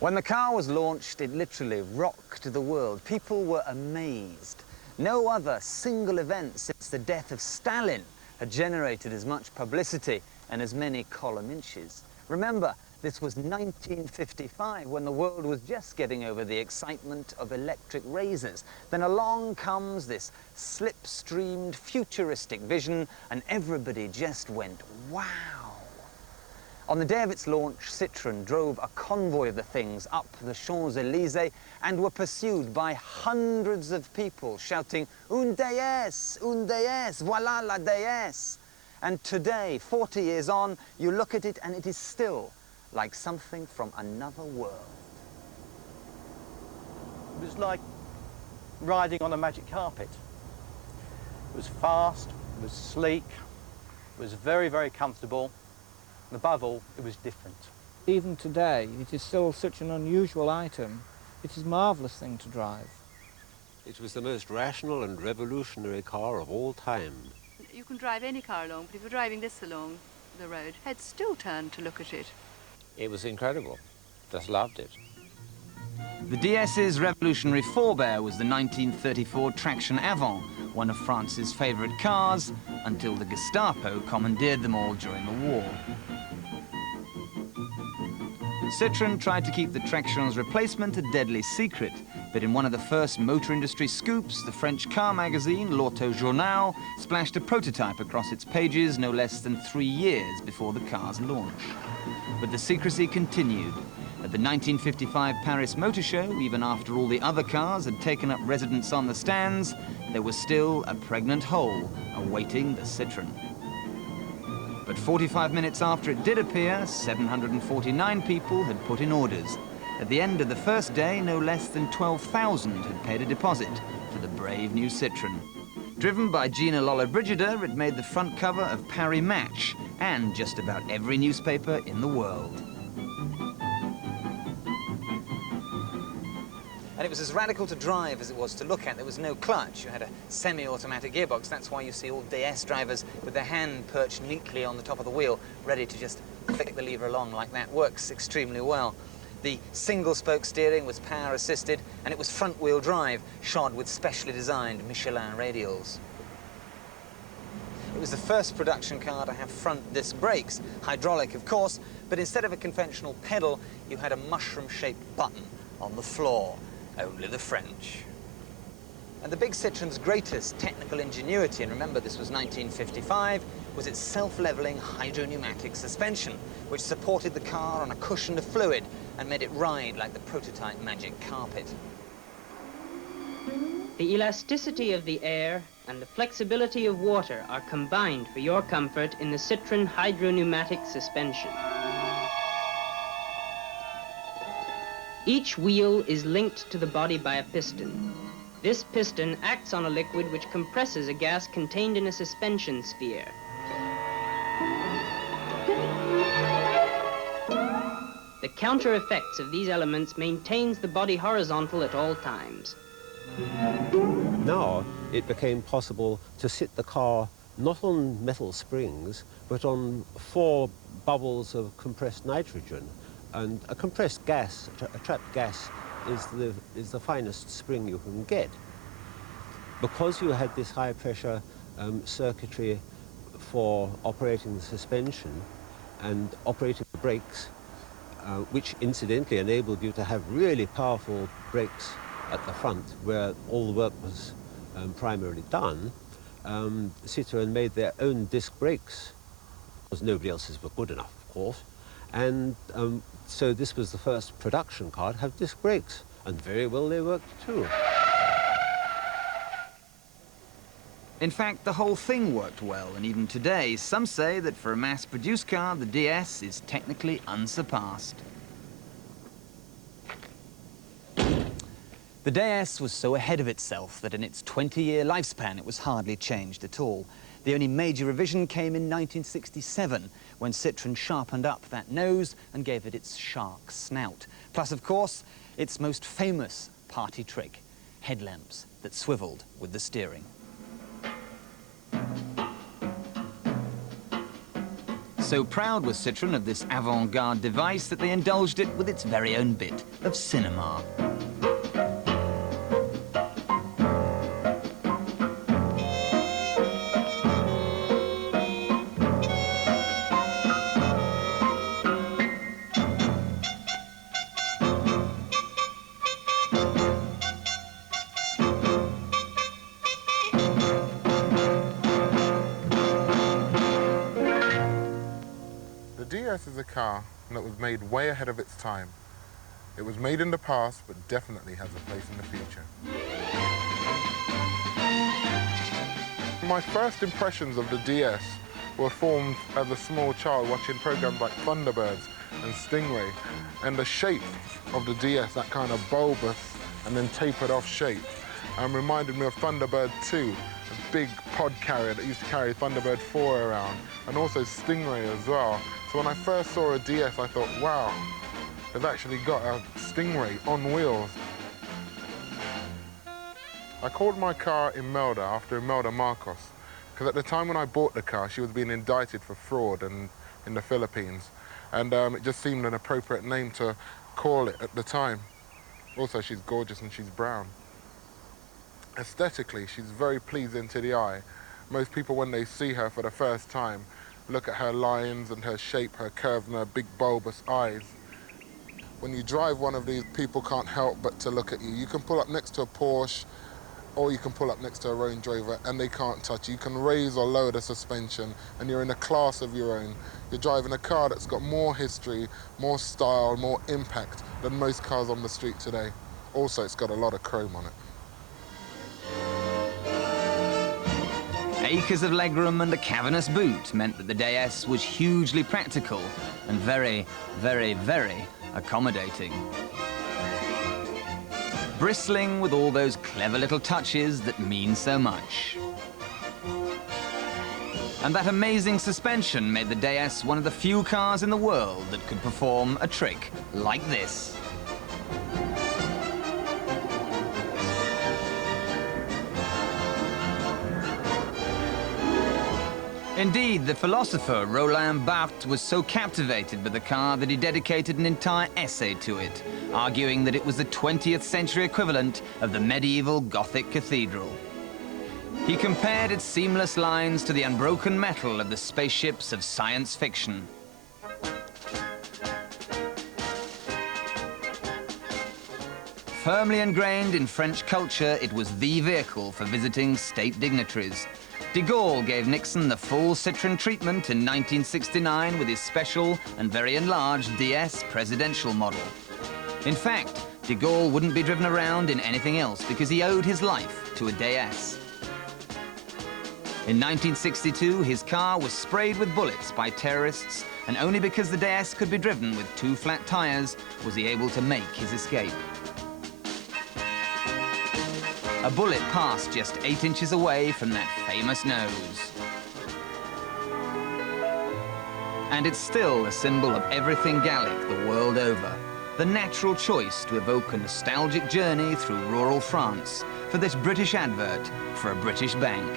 When the car was launched, it literally rocked the world. People were amazed. No other single event since the death of Stalin had generated as much publicity and as many column inches. Remember, this was 1955, when the world was just getting over the excitement of electric razors. Then along comes this slipstreamed, futuristic vision, and everybody just went, wow. On the day of its launch, Citroen drove a convoy of the things up the Champs-Élysées and were pursued by hundreds of people shouting, "Une déesse, voilà la déesse." And today, 40 years on, you look at it and it is still like something from another world. It was like riding on a magic carpet. It was fast, it was sleek, it was very, very comfortable. And above all, it was different. Even today, it is still such an unusual item. It is a marvellous thing to drive. It was the most rational and revolutionary car of all time. You can drive any car along, but if you're driving this along the road, heads still turn to look at it. It was incredible. Just loved it. The DS's revolutionary forebear was the 1934 Traction Avant, one of France's favourite cars, until the Gestapo commandeered them all during the war. Citroen tried to keep the Traction's replacement a deadly secret, but in one of the first motor industry scoops, the French car magazine, L'Auto Journal, splashed a prototype across its pages no less than 3 years before the car's launch. But the secrecy continued. At the 1955 Paris Motor Show, even after all the other cars had taken up residence on the stands, there was still a pregnant hole awaiting the Citroen. But 45 minutes after it did appear, 749 people had put in orders. At the end of the first day, no less than 12,000 had paid a deposit for the brave new Citroen. Driven by Gina Lollobrigida, it made the front cover of Paris Match and just about every newspaper in the world. And it was as radical to drive as it was to look at. There was no clutch. You had a semi-automatic gearbox. That's why you see all DS drivers with their hand perched neatly on the top of the wheel, ready to just flick the lever along like that. Works extremely well. The single-spoke steering was power-assisted, and it was front-wheel drive, shod with specially designed Michelin radials. It was the first production car to have front disc brakes, hydraulic, of course, but instead of a conventional pedal, you had a mushroom-shaped button on the floor. Only the French. And the big Citroen's greatest technical ingenuity, and remember this was 1955, was its self-leveling hydropneumatic suspension, which supported the car on a cushion of fluid and made it ride like the prototype magic carpet. The elasticity of the air and the flexibility of water are combined for your comfort in the Citroen hydropneumatic suspension. Each wheel is linked to the body by a piston. This piston acts on a liquid which compresses a gas contained in a suspension sphere. The counter effects of these elements maintains the body horizontal at all times. Now it became possible to sit the car not on metal springs, but on 4 bubbles of compressed nitrogen. And a compressed gas, a trapped gas, is the finest spring you can get. Because you had this high-pressure circuitry for operating the suspension and operating the brakes, which incidentally enabled you to have really powerful brakes at the front, where all the work was primarily done, Citroen made their own disc brakes, because nobody else's were good enough, of course. And so this was the first production car to have disc brakes, and very well they worked too. In fact, the whole thing worked well, and even today, some say that for a mass-produced car, the DS is technically unsurpassed. The DS was so ahead of itself that in its 20-year lifespan, it was hardly changed at all. The only major revision came in 1967, when Citroen sharpened up that nose and gave it its shark snout. Plus, of course, its most famous party trick, headlamps that swiveled with the steering. So proud was Citroen of this avant-garde device that they indulged it with its very own bit of cinema. The DS is a car that was made way ahead of its time. It was made in the past, but definitely has a place in the future. My first impressions of the DS were formed as a small child watching programs like Thunderbirds and Stingray, and the shape of the DS, that kind of bulbous and then tapered off shape, reminded me of Thunderbird 2, a big pod carrier that used to carry Thunderbird 4 around, and also Stingray as well. So when I first saw a DS, I thought, wow, they've actually got a Stingray on wheels. I called my car Imelda after Imelda Marcos, because at the time when I bought the car, she was being indicted for fraud in the Philippines, and it just seemed an appropriate name to call it at the time. Also, she's gorgeous and she's brown. Aesthetically, she's very pleasing to the eye. Most people, when they see her for the first time, look at her lines and her shape, her curves and her big bulbous eyes. When you drive one of these, people can't help but to look at you. You can pull up next to a Porsche, or you can pull up next to a Range Rover and they can't touch you. You can raise or lower the suspension and you're in a class of your own. You're driving a car that's got more history, more style, more impact than most cars on the street today. Also, it's got a lot of chrome on it. Acres of legroom and a cavernous boot meant that the DS was hugely practical and very, very, very accommodating. Bristling with all those clever little touches that mean so much. And that amazing suspension made the DS one of the few cars in the world that could perform a trick like this. Indeed, the philosopher Roland Barthes was so captivated by the car that he dedicated an entire essay to it, arguing that it was the 20th century equivalent of the medieval Gothic cathedral. He compared its seamless lines to the unbroken metal of the spaceships of science fiction. Firmly ingrained in French culture, it was the vehicle for visiting state dignitaries. De Gaulle gave Nixon the full Citroen treatment in 1969 with his special and very enlarged DS presidential model. In fact, de Gaulle wouldn't be driven around in anything else because he owed his life to a DS. In 1962, his car was sprayed with bullets by terrorists, and only because the DS could be driven with 2 flat tires was he able to make his escape. A bullet passed just 8 inches away from that famous nose. And it's still a symbol of everything Gallic the world over. The natural choice to evoke a nostalgic journey through rural France for this British advert for a British bank.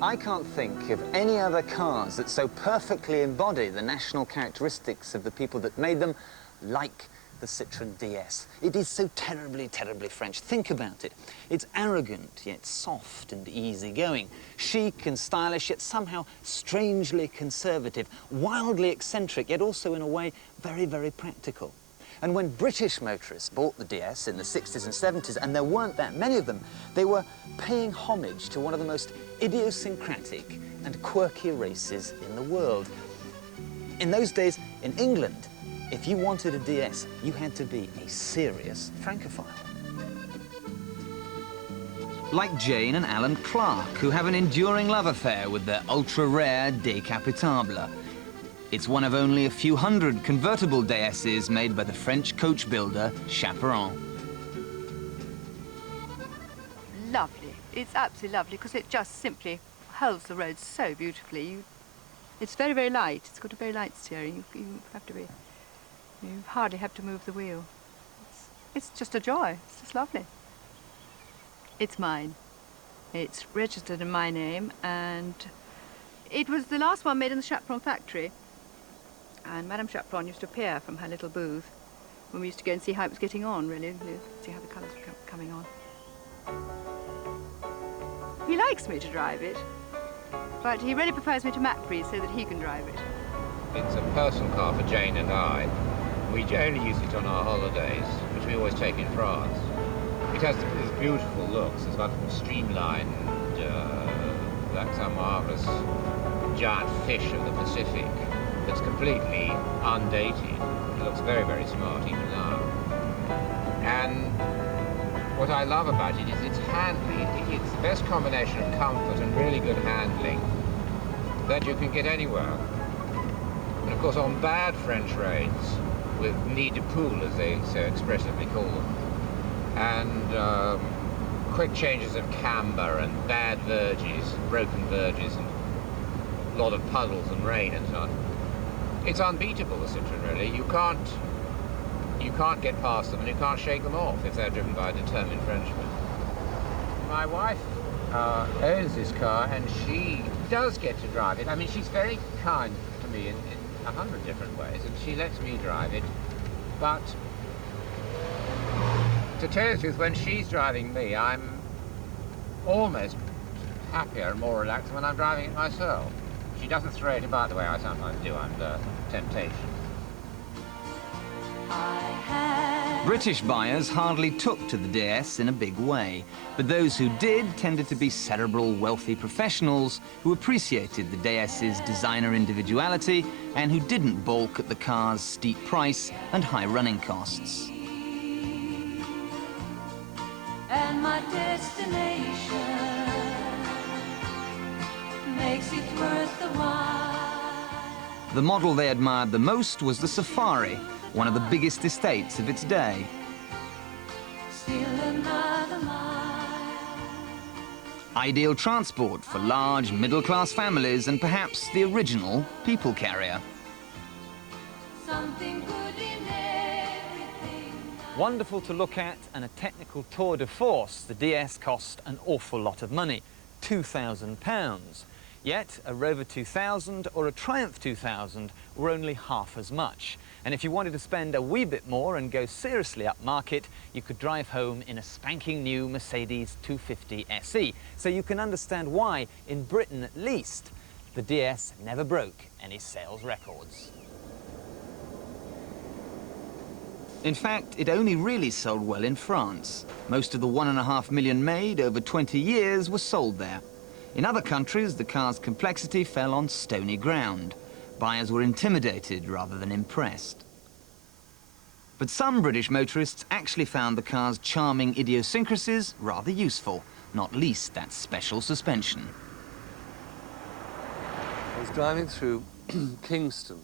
I can't think of any other cars that so perfectly embody the national characteristics of the people that made them, like the Citroen DS. It is so terribly, terribly French. Think about it. It's arrogant, yet soft and easygoing. Chic and stylish, yet somehow strangely conservative. Wildly eccentric, yet also in a way very, very practical. And when British motorists bought the DS in the 60s and 70s, and there weren't that many of them, they were paying homage to one of the most idiosyncratic and quirky races in the world. In those days, in England, if you wanted a DS, you had to be a serious Francophile. Like Jane and Alan Clark, who have an enduring love affair with their ultra-rare Décapotable. It's one of only a few hundred convertible DS's made by the French coach builder Chaperon. Lovely. It's absolutely lovely because it just simply holds the road so beautifully. It's very, very light. It's got a very light steering. You hardly have to move the wheel. It's just a joy. It's just lovely. It's mine. It's registered in my name, and it was the last one made in the Citroen factory. And Madame Citroen used to appear from her little booth when we used to go and see how it was getting on, really, see how the colours were coming on. He likes me to drive it, but he really prefers me to Macri so that he can drive it. It's a personal car for Jane and I. We only use it on our holidays, which we always take in France. It has this beautiful looks. It's got streamlined, like some marvellous giant fish of the Pacific that's completely undated. It looks very, very smart even now. And what I love about it is its handling. It's the best combination of comfort and really good handling that you can get anywhere. And of course, on bad French roads, with nid de poule, as they so expressively call them, and quick changes of camber and bad verges, broken verges, and a lot of puddles and rain and so on, it's unbeatable, the Citroen, really. You can't get past them and you can't shake them off if they're driven by a determined Frenchman. My wife owns this car and she does get to drive it. I mean, she's very kind to me in 100 different ways, and she lets me drive it. But to tell you the truth, when she's driving me, I'm almost happier and more relaxed when I'm driving it myself. She doesn't throw it about the way I sometimes do under temptation. British buyers hardly took to the DS in a big way, but those who did tended to be cerebral, wealthy professionals who appreciated the DS's designer individuality and who didn't balk at the car's steep price and high running costs. And my destination makes it worth the while. The model they admired the most was the Safari, one of the biggest estates of its day. Still another mile. Ideal transport for large middle-class families and perhaps the original people carrier. Something good in everything. Wonderful to look at and a technical tour de force, the DS cost an awful lot of money, £2,000. Yet a Rover 2000 or a Triumph 2000 were only half as much. And if you wanted to spend a wee bit more and go seriously upmarket, you could drive home in a spanking new Mercedes 250 SE. So you can understand why, in Britain at least, the DS never broke any sales records. In fact, it only really sold well in France. Most of the 1.5 million made over 20 years were sold there. In other countries, the car's complexity fell on stony ground. Buyers were intimidated rather than impressed. But some British motorists actually found the car's charming idiosyncrasies rather useful, not least that special suspension. I was driving through Kingston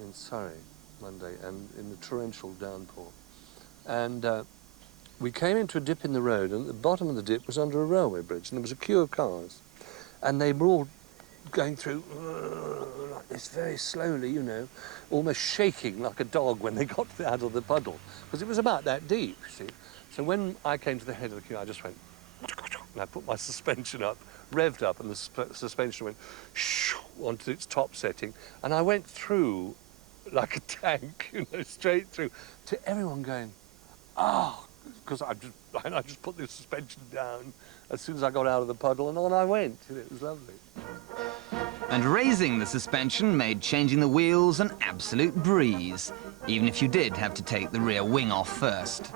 in Surrey one day, and in the torrential downpour. And we came into a dip in the road, and at the bottom of the dip was under a railway bridge, and there was a queue of cars. And they were all going through like this very slowly, you know, almost shaking like a dog when they got out of the puddle, because it was about that deep, you see. So when I came to the head of the queue, I just went, and I put my suspension up, revved up, and the suspension went onto its top setting, and I went through like a tank, you know, straight through, to everyone going, oh, because I just put the suspension down as soon as I got out of the puddle, and on I went. It was lovely. And raising the suspension made changing the wheels an absolute breeze, even if you did have to take the rear wing off first.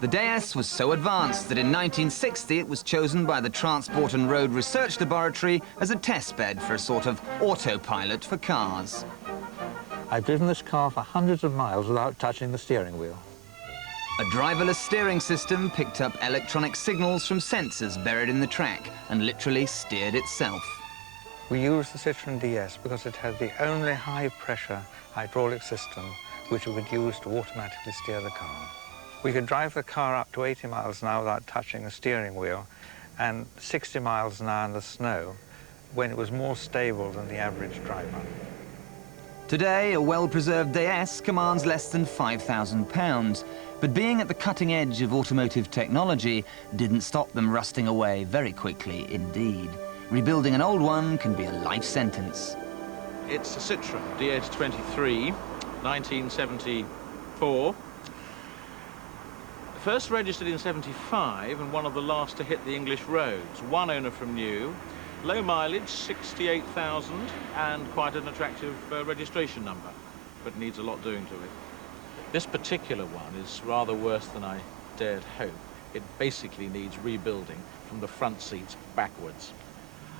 The DS was so advanced that in 1960 it was chosen by the Transport and Road Research Laboratory as a test bed for a sort of autopilot for cars. I've driven this car for hundreds of miles without touching the steering wheel. A driverless steering system picked up electronic signals from sensors buried in the track and literally steered itself. We used the Citroen DS because it had the only high-pressure hydraulic system which we could use to automatically steer the car. We could drive the car up to 80 miles an hour without touching the steering wheel, and 60 miles an hour in the snow when it was more stable than the average driver. Today, a well-preserved DS commands less than £5,000, but being at the cutting edge of automotive technology didn't stop them rusting away very quickly indeed. Rebuilding an old one can be a life sentence. It's a Citroen DS23, 1974. First registered in 75 and one of the last to hit the English roads. One owner from new, low mileage, 68,000, and quite an attractive registration number, but needs a lot doing to it. This particular one is rather worse than I dared hope. It basically needs rebuilding from the front seats backwards.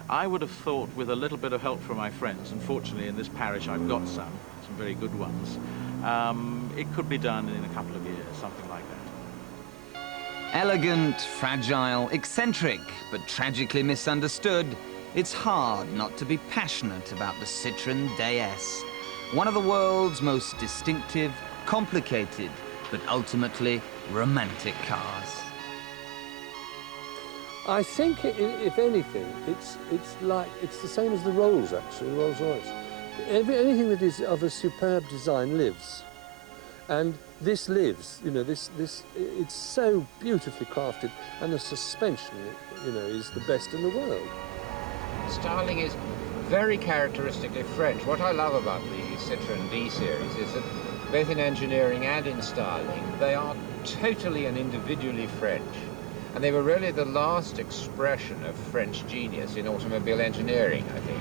I would have thought with a little bit of help from my friends, and fortunately in this parish I've got some very good ones, it could be done in a couple of years, something like that. Elegant, fragile, eccentric, but tragically misunderstood, it's hard not to be passionate about the Citroen DS, one of the world's most distinctive, complicated, but ultimately romantic cars. I think, if anything, it's the same as the Rolls, actually, Rolls-Royce. Anything that is of a superb design lives. And this lives, you know, it's so beautifully crafted, and the suspension, you know, is the best in the world. Styling is very characteristically French. What I love about the Citroen D series is that both in engineering and in styling, they are totally and individually French. And they were really the last expression of French genius in automobile engineering, I think.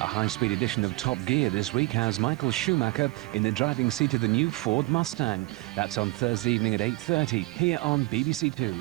A high-speed edition of Top Gear this week has Michael Schumacher in the driving seat of the new Ford Mustang. That's on Thursday evening at 8:30 here on BBC Two.